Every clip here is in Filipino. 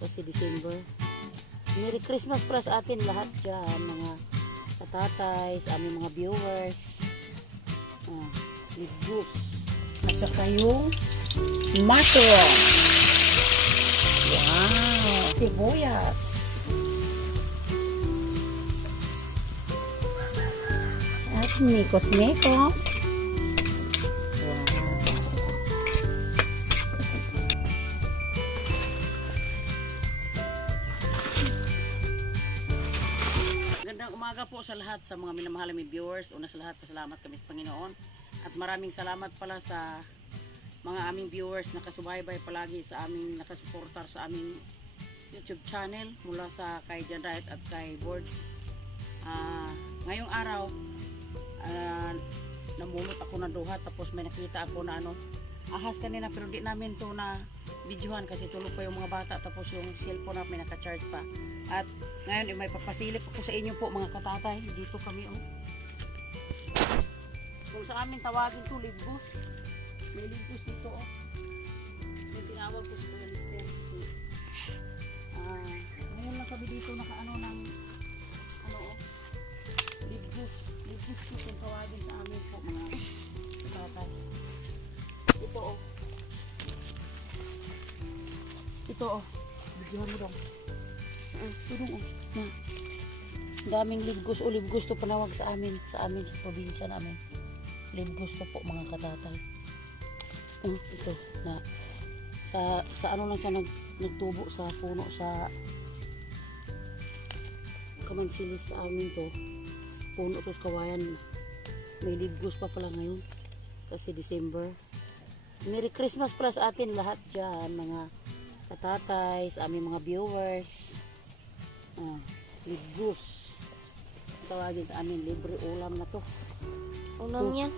Kasi December. Merry Christmas para sa atin lahat dyan, mga katatay, sa aming mga viewers. Ligus. At saka yung mushroom. Wow! Sibuyas. At mekos-mekos. Umaga po sa lahat sa mga minamahal naming viewers. Una sa lahat, pasalamat kami sa Panginoon. At maraming salamat pala sa mga aming viewers na kasubaybay palagi sa aming nakasuportar sa aming YouTube channel mula sa kay John Wright at kay Boards. Ngayong araw, namulot ako ng duha tapos may nakita ako na ahas kanina pero di namin to na videohan kasi tulog pa yung mga bata tapos yung cellphone na may naka-charge pa. At ngayon may papasilip ako sa inyo po mga katatay. Dito kami kung sa amin tawagin to libgus. May libgus dito yung tinawag ko sa ngayon lang kami dito nakaano ng libgus yung tawagin sa amin po mga katatay. Ito videohan mo dong. Daming libgus o libgus to panawag sa amin sa probinsya namin. Libgus to po mga katatay. Ito na sa ano lang siya nagtubo sa puno sa kamansilis sa amin to. Puno to sa kawayan. May libgus pa pala ngayon kasi December. Merry Christmas para sa atin lahat dyan mga katatay, sa aming mga viewers. Libgus tawagin sa amin, libre ulam na to. Ulam yan?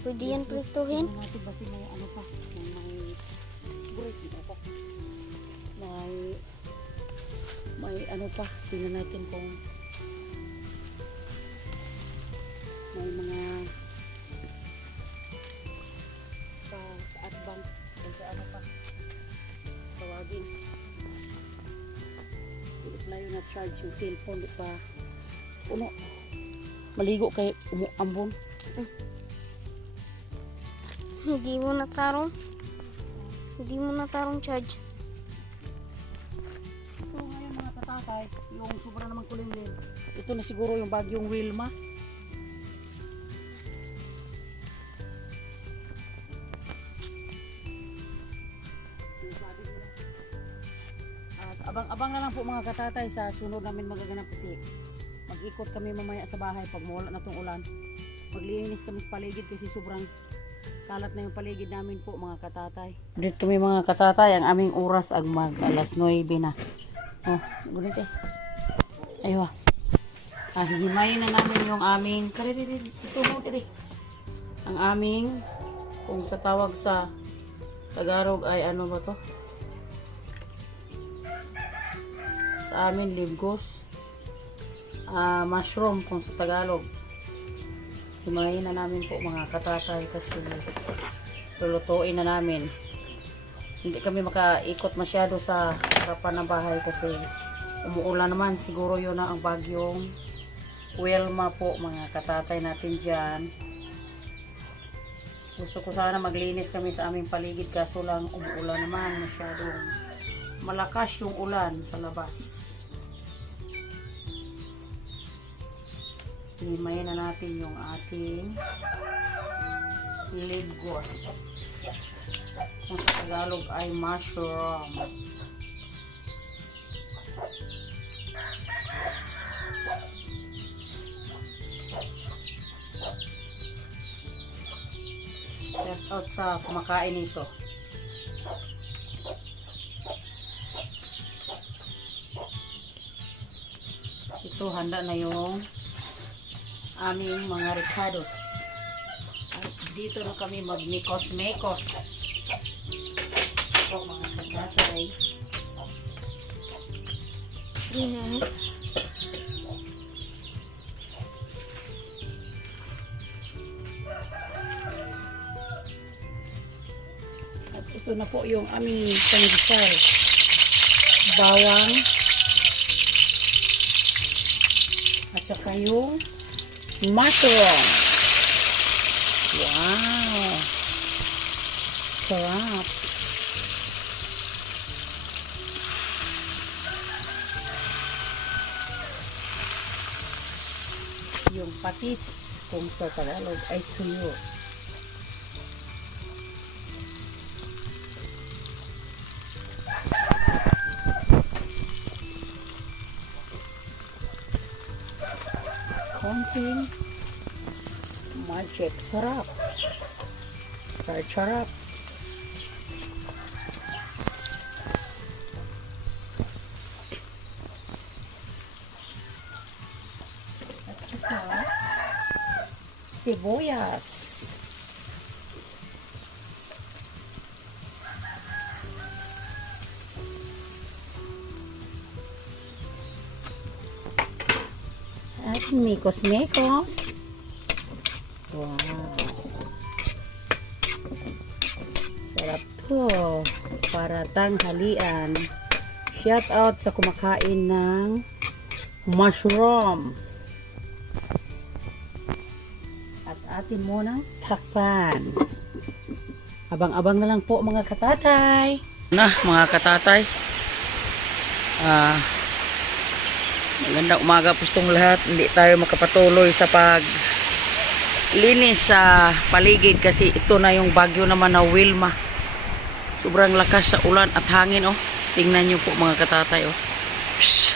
Pwede yan prituhin? Tingnan natin basi may ano pa, may break pa, may ano pa, tingnan natin kung may mga kaatbang kung sa ano pa tawagin. Na yung na-charge yung cellphone, di pa maligo kay umuambon. Hindi mo natarong charge. So ngayon mga katatay, yung sobra namang kulimlim, ito na siguro yung bagyong Wilma. Abang-abang na lang po mga katatay sa sunod namin magaganap kasi mag-ikot kami mamaya sa bahay pag mawala na tong ulan. Maglinis kami sa paligid kasi sobrang kalat na yung paligid namin po mga katatay. Dito kami mga katatay, ang aming oras ag mag alas 9 na. Gunit aywa. Hihimayin na namin yung aming ang aming kung sa tawag sa Tagalog ay ano ba to? Sa amin libgus, mushroom kung sa Tagalog. Himayin na namin po mga katatay kasi lulutuin na namin. Hindi kami makaikot masyado sa harapan ng bahay kasi umuulan naman. Siguro yun na ang bagyong Wilma po mga katatay natin dyan. Gusto ko sana maglinis kami sa aming paligid kaso lang umuulan naman masyadong malakas yung ulan sa labas. Himayin na natin yung ating libgus. Kung sa Tagalog ay mushroom. Shout out sa kumakain nito. Ito handa na yung aming mga ricados. Dito na kami mag-mekos-mekos. Ito mga katatay. At ito na po yung aming pandesal. bawang, at saka yung mushroom. Wow! Sarap! Yung patis, kung sa Tagalog ay tuyo. Konting magic sarap. Sarap. At saka sibuyas. At mekos-mekos. Wow. Sarap to. Para tanghalian. Shout out sa kumakain ng mushroom. At atin munang takpan. Abang-abang na lang po mga katatay. Mga katatay. Magandang umaga po itong lahat. Hindi tayo makapatuloy sa paglinis sa paligid kasi ito na yung bagyo naman na Wilma. Sobrang lakas sa ulan at hangin, oh. Tingnan nyo po mga katatay, oh. Psst.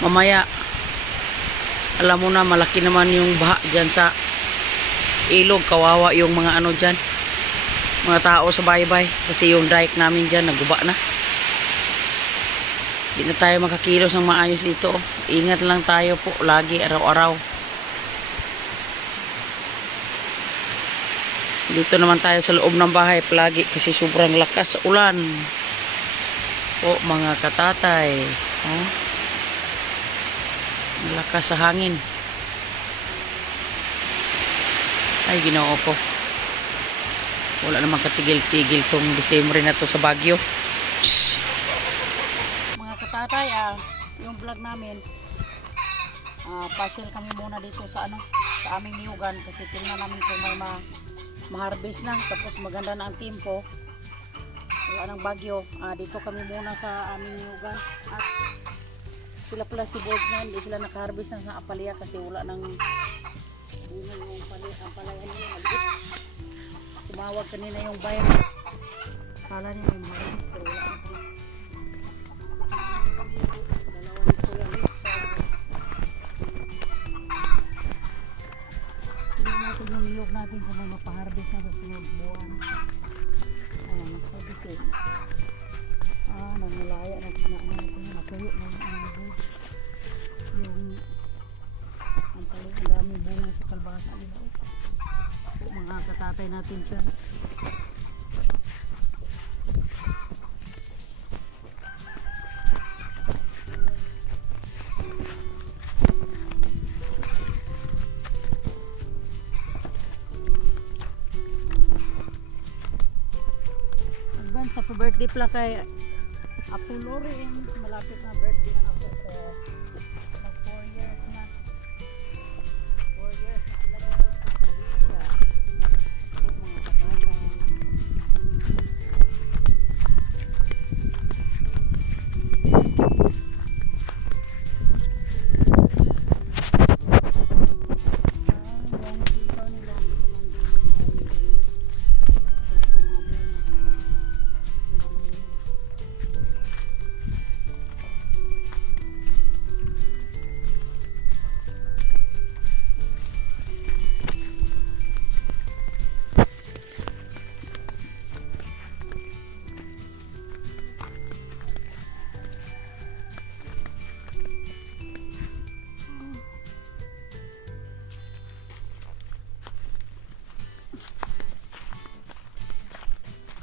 Mamaya alam mo na malaki naman yung baha dyan sa ilog. Kawawa yung mga ano dyan, mga tao sa baybay kasi yung dike namin dyan naguba na. Hindi na tayo makakilos ng maayos dito. Ingat lang tayo po lagi, araw-araw. Dito naman tayo sa loob ng bahay palagi kasi sobrang lakas sa ulan. Po mga katatay. Oh. Lakas sa hangin. Ay, Ginoo ko. Wala namang katigil-tigil tong Disyembre na to sa Baguio. Tatay, yung vlog namin, pasyal kami muna dito sa sa aming niyugan kasi tingnan namin kung may ma-harvest na, tapos maganda na ang timpo, wala ng bagyo. Dito kami muna sa aming niyugan at sila pala si Board na hindi sila naka-harvest na sa apalya kasi wala ng bunga yung apalya nila maliit. Tumawag kanina yung buyer, kala niya may ma-harvest pero wala na. Yung nilog natin kung may mapaharvest na sa sunod buwan. Nagsabitin. Nangalaya na natuyo na yung ang talo, ang dami bunga sa kalbasa nila. Mga katatay natin siya. Happy birthday pala kay Apo Lorin. Malapit na birthday ng ako ko. Mag 4 years na. 4 years na sila dito sa Pavilla. Ito mga kapatay. Yung sitaw nila dito lang din.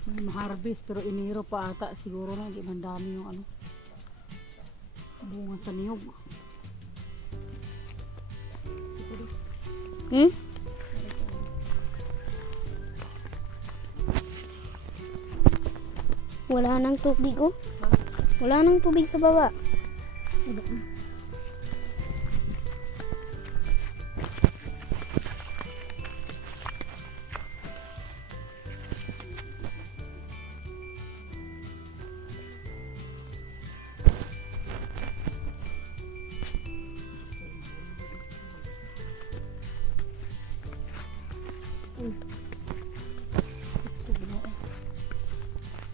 May ma-harvest pero iniro pa ata siguro na hindi man dami yung bunga sa niyog. Wala nang tubig oh. Wala nang tubig sa baba.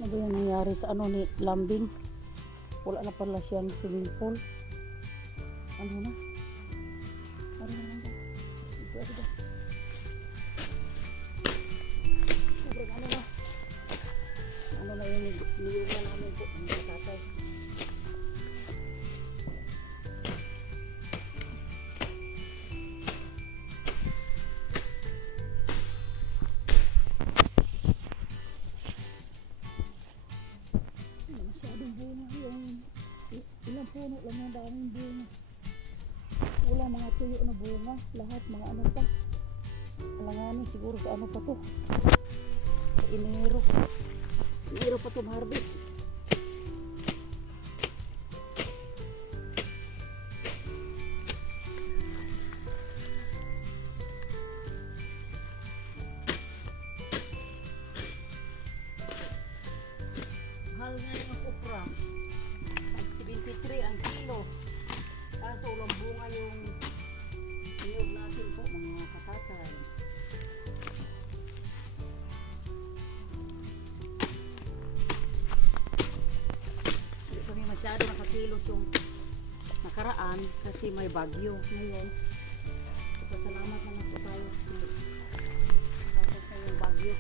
Ano ba yung nangyari sa ano ni Lambing? Wala na pala siyang swimming pool. Ano na? Ano na lang ba? Ito. Sobrang ano na? Ano na yun? Niyugan namin po. Ang mga tatay. Masyadong bunga yung ilang puno lang yung daming bunga. Wala mga tuyo na bunga. Lahat mga ano pa. Alanganin siguro sa ano pa to. Sa Enero. Enero pa to harvest. Mahal nga yung okra. 73 ang kilo. Kaso ulang bunga yung niyog natin po mga katatay. Hindi kami masyado nakakilos yung nakaraan kasi may bagyo. Ngayon, pasalamat naman po tayo tapos na yung bagyo.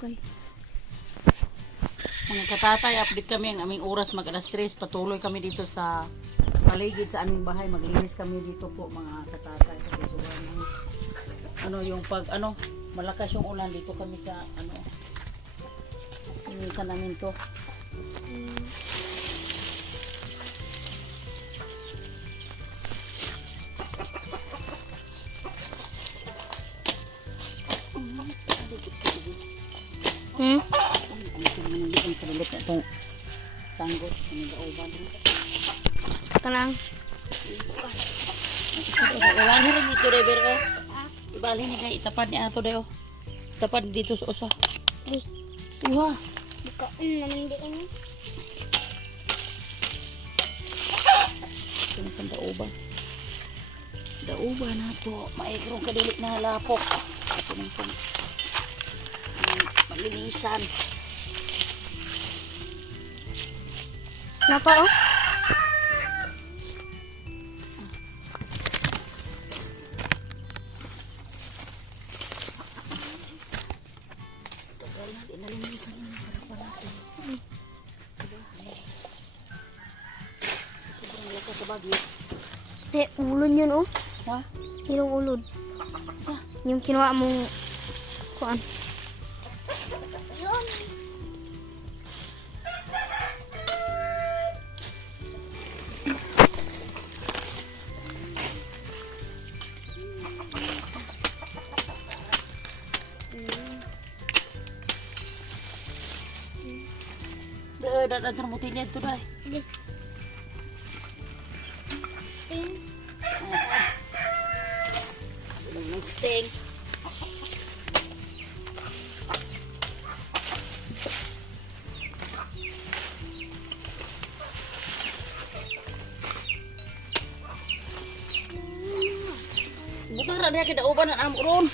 Okay. Mga katatay, update kami ang aming oras mag alas 3. Patuloy kami dito sa paligid sa aming bahay. Maglinis kami dito po mga katatay. Kasi sobrang ano yung pag ano malakas yung ulan dito kami sa ano sinisan namin to. Ang kalibot na itong sanggot. Ang nauban rin. Kanang. Iwalhin rin dito, Reber. Ibalhin niya kayo. Itapad niya ito dayo. Itapad dito sa usa. Ay, Iwa. bukaan naman di ano. Ito na pang dauban. Dauban na ito. Maikrong kadilit na lapok. Ito na pang maglinisan. Napa oh? Tagal na, dinalinisan yung sarapan natin. Sobrang lakas sa bagyo. Ulod yun oh. Ha? Ilong ulod. Ah. Yung kinuha mong kuan. Yun. Dadan sa mutilya ito dahil. Sting. Bukan dia kita ubah nak amuk ron.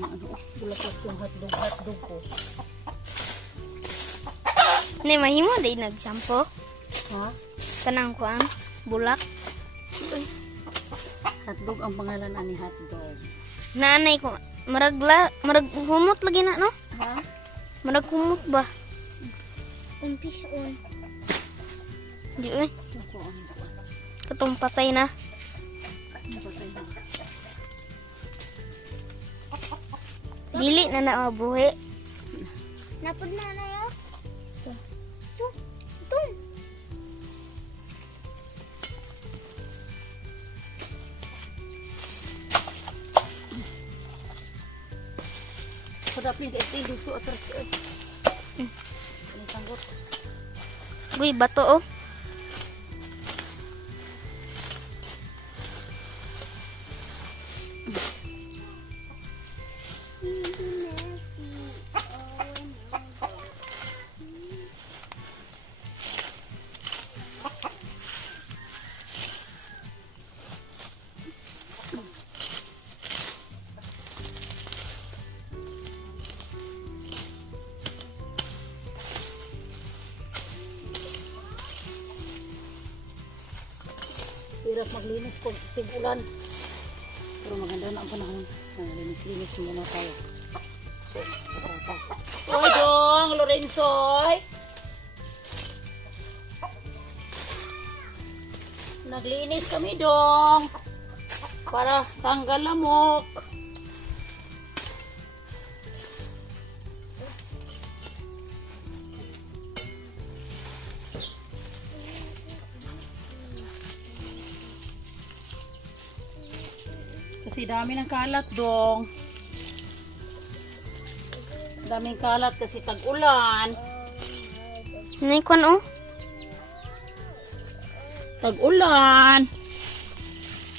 ano, bulaklak yung hotdog ko. Ni mahimo day nagsampo. Ha? Kanang kuan bulak. Hotdog ang pangalan ani hotdog. Nanay ko marag humot lagi na no? Ha? Marag humot ba? Umpis on. Di oy, Ako ang katong patay na. napatay na. Dili na naabuhi. Napod na na yo. Tum. Sadapin ka ito dito atras. Ini sanggot. Uy, bato oh. Hirap maglinis kung tig-ulan. Pero maganda na ang panahon. Linis-linis muna tayo. Hoy dong, Lorenzoy! Naglinis kami dong. Para tanggal lamok. Kasi dami ng kalat dong. Daming kalat kasi tag-ulan. Nay kuan oh. Tag-ulan.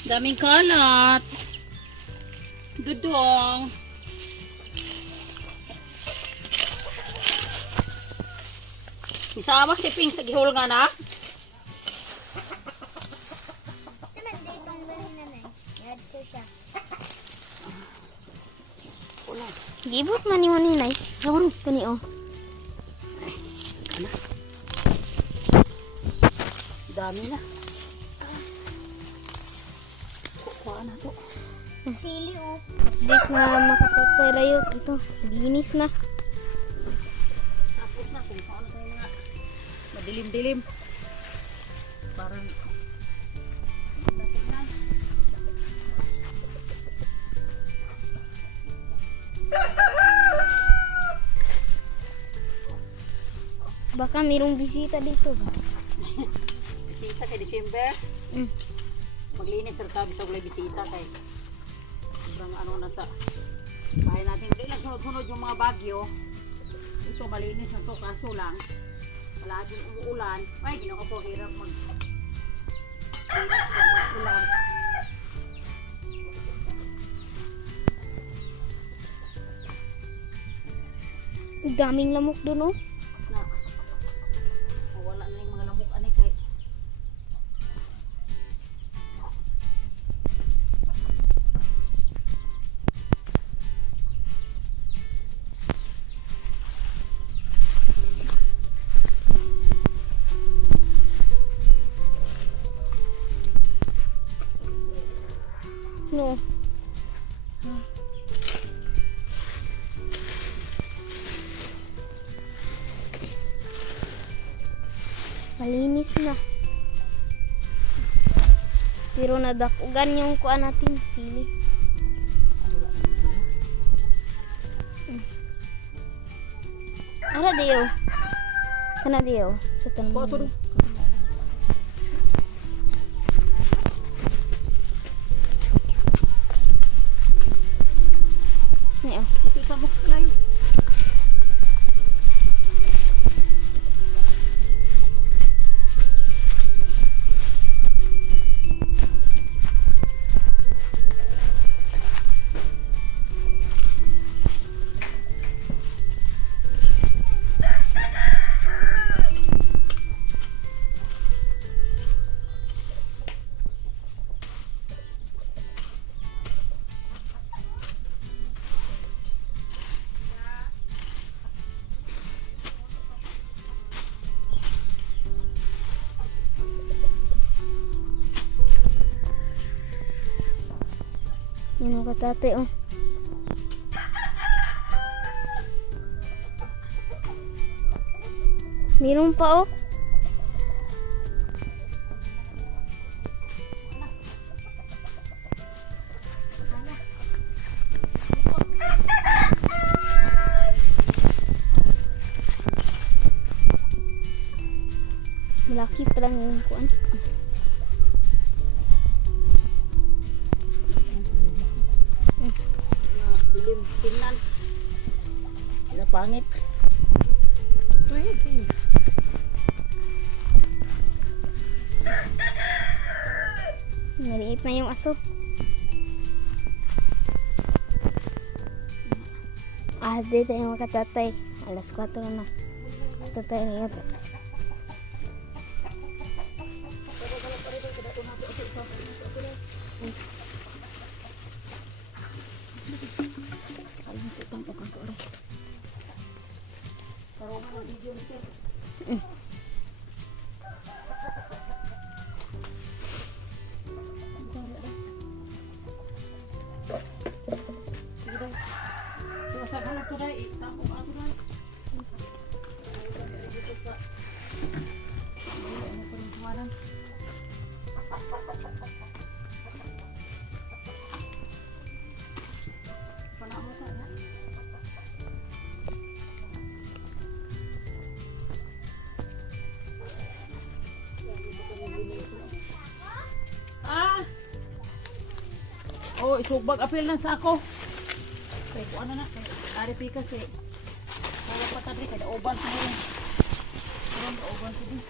Daming kalat. Dudong. Isama si Ping sa gihol nga na. Ulan. Gibot man ni mo ni nay. Sabro kani oh. Dami na. Kuha na to. Sili oh. Update na makapagpalayo ito. Linis na. Tapos na kung paano tayo mga madilim-dilim. Parang natingnan. Baka mayroong bisita dito ba? Bisita kay December. Mm. Maglinis sa tabi sa bisita kay sobrang ano na sa bahay natin. Hindi lang sunod-sunod yung mga bagyo. Ito malinis na to kaso lang palaging umuulan. Ay, ginawa ko hirap mag-ulan. Daming lamok doon oh. Na wala na yung mga lamok ani kay No. Malinis na. Pero nadakugan yung kuan natin sili. Ara diyo. Kana diyo sa ko to tanong. Niyo. nakita mo sa layo. Yan mga tatay, oh. Meron pa, oh. Malaki pa lang yung kuan. Dilim tingnan. Sila pangit. Maliit na yung aso. Dito yung mga katatay. Alas 4 na. Katatay na yun. Oh, isugbag apil lang sa ako. Kaya kung ano na, kaya ari pikas eh. Kaya patadri, kaya dauban sa rin. Kaya dauban sa rin.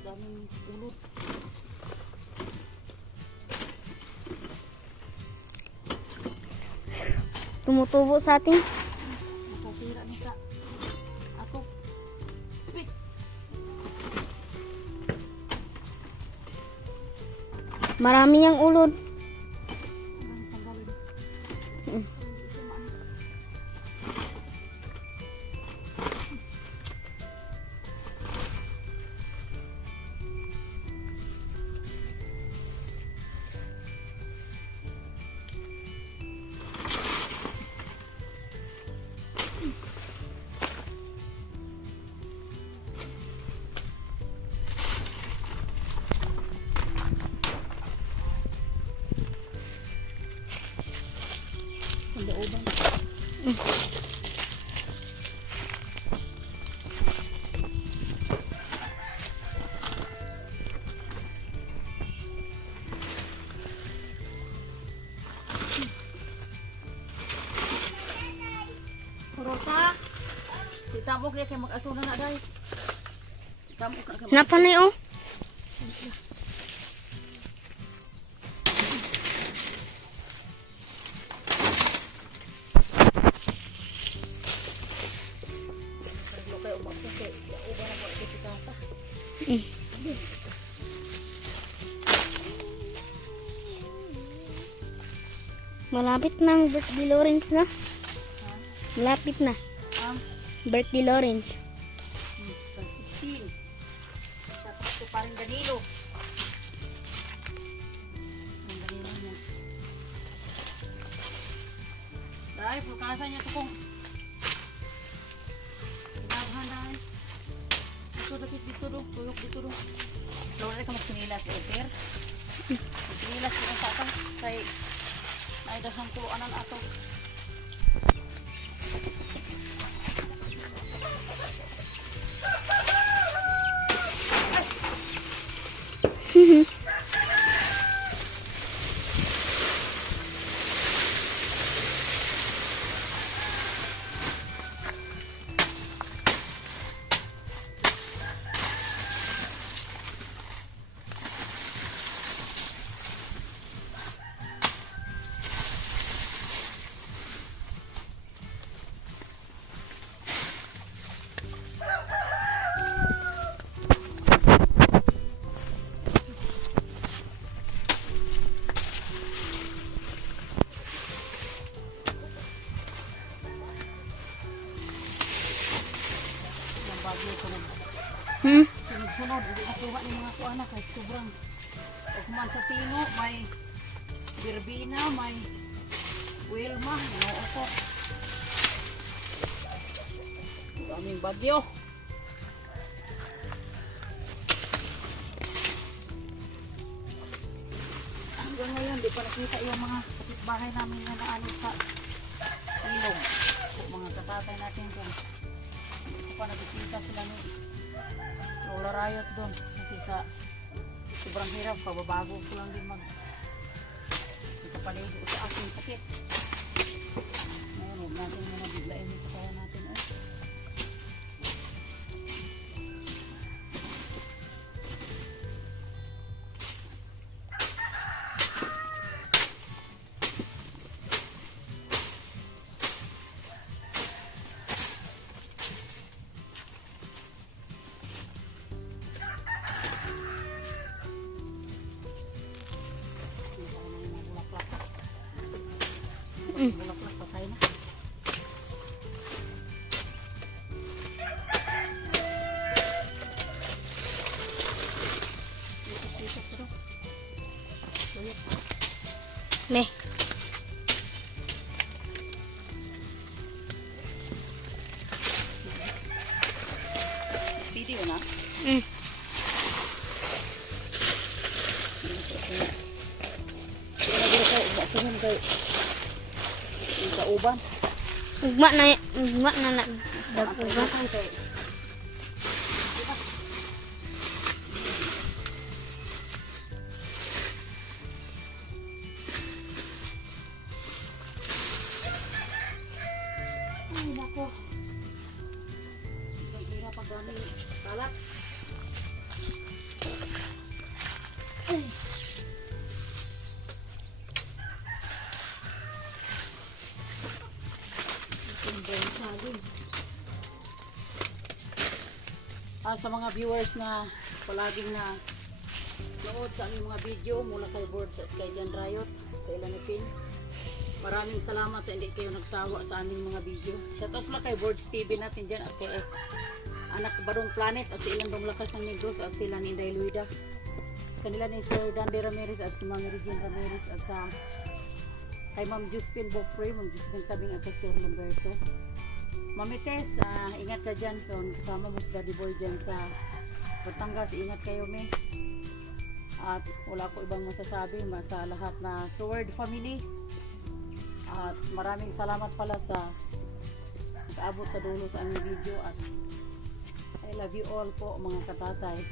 Daming ulot. Tumutubo sa atin. Nakasira ni sa ako. Pik. Marami yung ulod. Rosa. Ditabok dia kay mag-asuna na day. Ditabok na kay. Napa na yun? Malapit na ang birthday Lawrence na. Malapit na. Birthday Lawrence. 16. Tapos ito pa rin Danilo. Ang Danilo niya. Dahil, pagkasa niya ito kung pinagahan dahil. Dito, dapit dito do. Tuyok dito do. Lawrence ka magsinilas, Eter. Magsinilas ko sa ato. Kaya, ay dasang tuluanan ato. bagyo sunod. Hmm? Sunod-sunod, hindi nakuha ni mga kuana kahit sobrang. O kuman sa Tino, may Birbina, may Wilma, ano po. Daming bagyo. Hanggang ngayon, di pa nakita yung mga kapitbahay namin na naanod sa ilog. O mga katatay natin dyan. Hindi ko pa nakikita sila ni Lola Riot doon. Kasi sa sobrang hirap, pababago ko lang din magkapaligo sa aking sakit. Ngayon, huwag natin muna biglain ito kaya natin. Bulaklak patay na. Titok ito. Le. Video na. Hmm. Uban. Ugma na dagugan. Ay, nako. Ang hirap pag gano'n kalat. Ay. Sa mga viewers na palaging na nood sa aming mga video mula kay Boards at kay Jan Riot, kay Lanipin, maraming salamat sa hindi kayo nagsawa sa aming mga video. Shoutout lang kay Boards TV natin dyan at kay Anak Barong Planet at si Ilan Bumlakas ng Negros at sila ni Inday Luida. Sa kanila ni Sir Dandy Ramirez at si Ma'am Regine Ramirez at sa kay Ma'am Josephine Bokroy, Ma'am Josephine Tabing at kay Sir Lamberto. Mami Tess, ingat ka dyan kung kasama mo si Daddy Boy dyan sa Batangas, ingat kayo me. At wala ko ibang masasabi sa lahat na Sword family. At maraming salamat pala sa nag-aabot sa dulo sa aming video at I love you all po mga katatay.